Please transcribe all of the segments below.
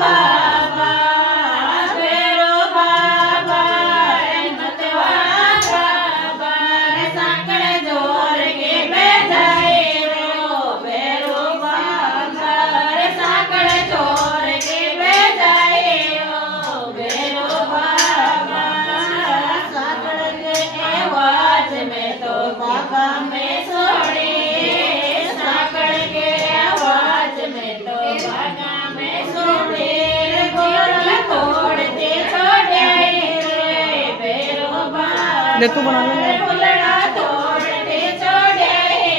बाबा भैरो बाबा रे मतवाला बाबा रे सांकड़ जोर के बैठाए रो भैरो बाबा रे सांकड़ जोर के बैठाए रो भैरो बाबा सांकड़ के आवाज में तो बाबा में सोड़े सांकड़ के आवाज में तो बाबा में सोड़े गोड़ तोड़ते छोड़े रे भैरो बाबा देखो बना ले फुलड़ा तोड़ते छोड़े रे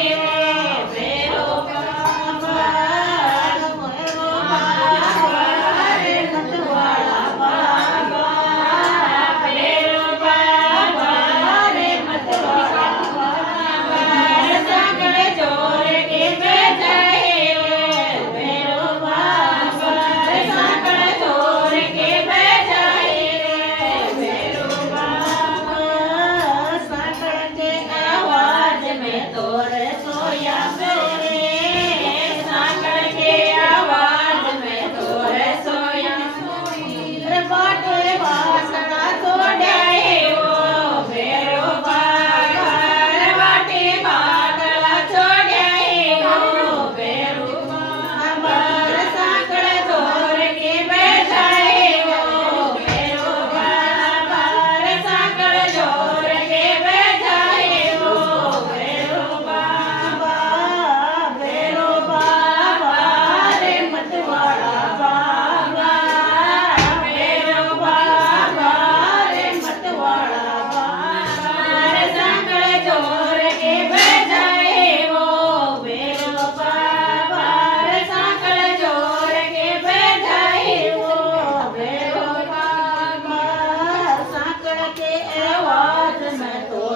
भैरो बाबा भैरो बाबा रे मतवाला बाबा भैरो बाबा रे मतवाला बाबा सांकड़ जोर के बैठाए रे भैरो बाबा सांकड़ जोर के बैठाए रे भैरो बाबा सांकड़ के आवाज में तोर सोया मेरे सांकड़ के आवाज में तोर सोया रे बाटे वासना तोड़ाए ओ भैरो बाबा रे बाटे बाटला छोड़ाए ओ भैरो बाबा रे सांकड़ जोर के बैठाए ओ भैरो बाबा रे सांकड़ जोर के बैठाए ओ भैरो बाबा रे मतवाला बाबा भैरो बाबा रे मतवाला बाबा रे सांकड़ जोर के बैठाए ओ भैरो बाबा रे सांकड़ जोर के बैठाए ओ भैरो बाबा सांकड़ के आवाज में तो